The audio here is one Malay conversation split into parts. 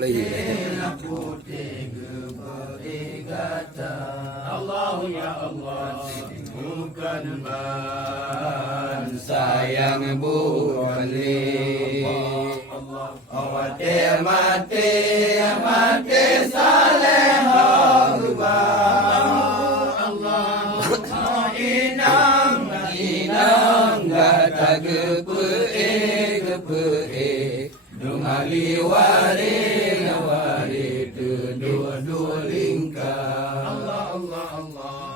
lagi. Allah ya Allah, bukan bangsa yang bukan awate mati mati saleh Allah inang gata gepe dumali wari dua lingkar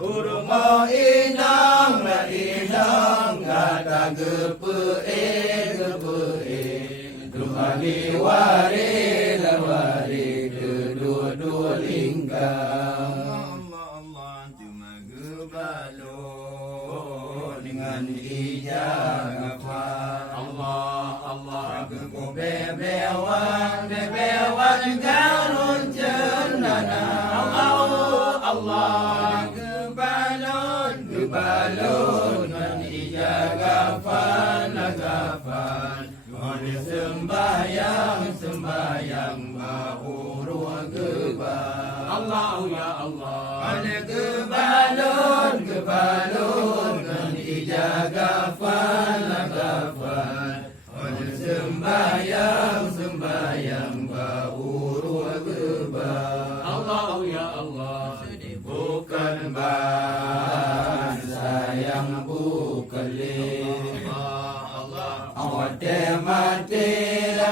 urma inang gata gepe dumali wari dua lingkar cuma gebalo dengan ijazah Allah bebewan garun cenana Allah gebalon dengan ijazah gafan sembahyang bahuru gebal Allah ya Allah gebalon dengan ijazah gafan sembahyang bahuru gebal Allah ya Allah bukan bangsa yang bukan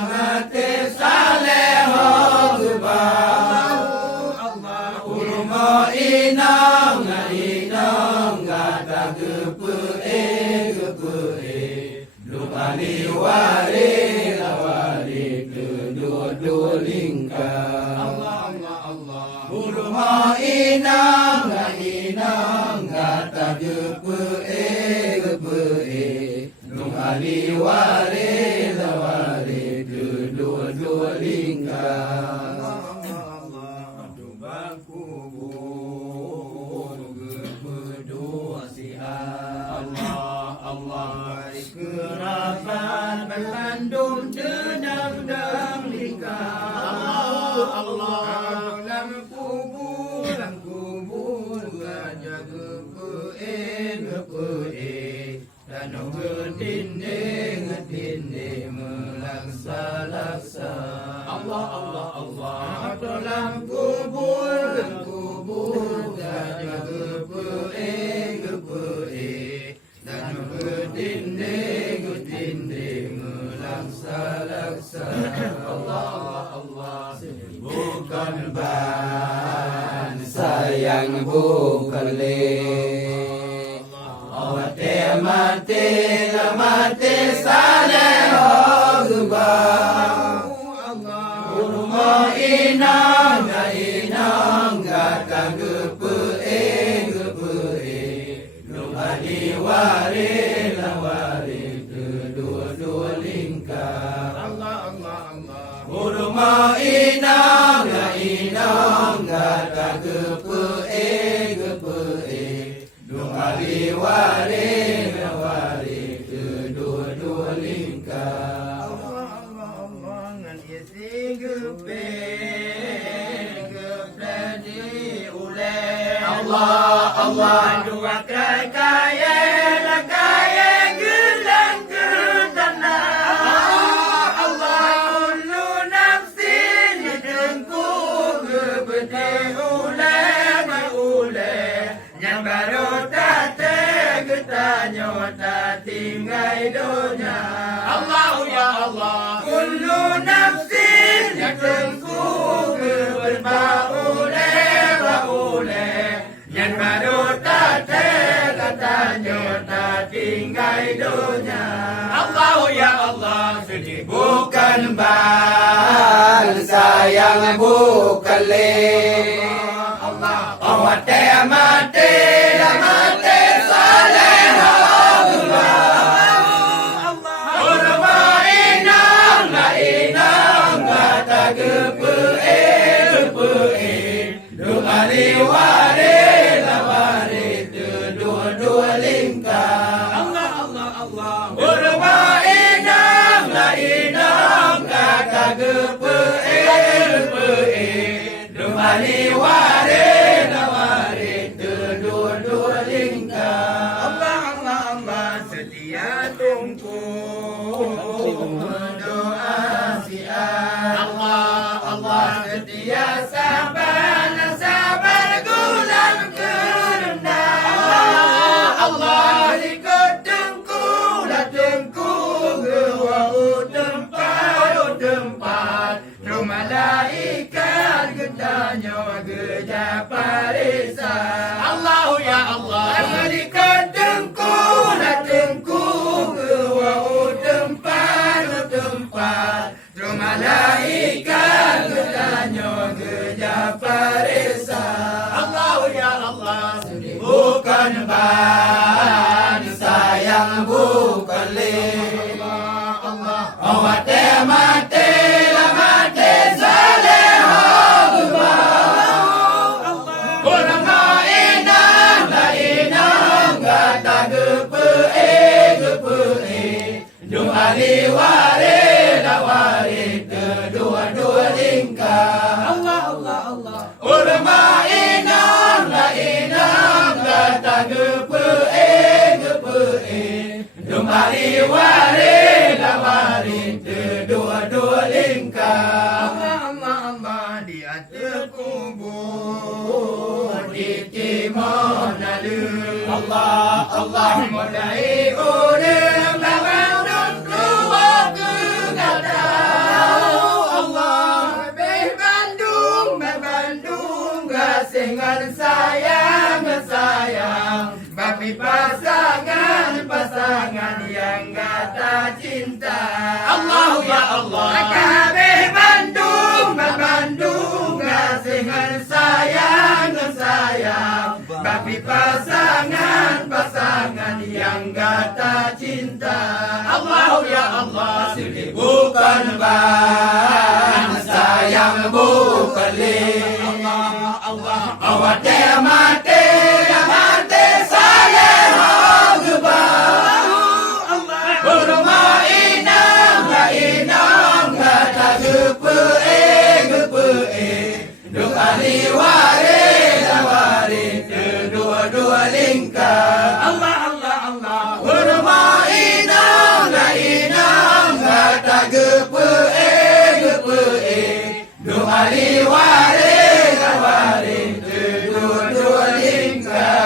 mati saleh Allah urma inang gata gepe lumali wari kedua lingkar Allah urma inang gata gepe lumali wari kedua lingkar Allah kerabat berlandung dendang lingkar Allah dalam kubur gajah gepe dan getinding melaksa Allah dalam kubur gajah gepe dan getinding melaksa Allah bukan bangsa yang bukan awate mati saleh urma inang gata gepe lumali wari kedua lingkar Allah urma inang gata gepe lumali wari kedua lingkar Allah ngan isi gepe di uleh Allah dua kaya gelang kedana Allah kullu nafsin dengku gebede uleh yang baru nyota tinggai dunia Allah ya Allah kullu nafsin yakengku berbaule yang baru kata nyota tinggai dunia Allah ya Allah sedih bukan bangsa yang bukan Allah awate mati saleh wari dua lingkar Allah bermainam kata gepe setia sabar gulam kerendah. Allah ikut tengku lah tengku tempat rumah malaikat getanya geja parisa. Allah ya Allah ikut tengku lah tengku tempat rumah malaikat getanya geja parisa. Allah ya Allah bukan ban sayang bukan leh. Awak mati lah mati saleha orang mainan lah inang kata gepe jom ahli waris lah waris kedua-dua lingkar. Allah orang mainan lah inang kata gepe jom ahli waris lah waris kedua-dua lingkar. Allah di atas kubur di timur lalu. Allah mulai urang lawan dan keluar ke kata. Allah Bandung gasingan sayang bapi pasangan yang kata cinta. Allah ya Allah kabeh Bandung gasingan sayang bapi pasangan yang kata cinta. Allah ya Allah bukan ban sayang bukan leh. Allah awak mati saleha gebah. Berumah inang kata gepe duk ahli waris lah waris kedua-dua lingkar. Allah berumah inang kata gepe duk ahli waris lah waris kedua-dua lingkar.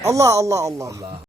Allah.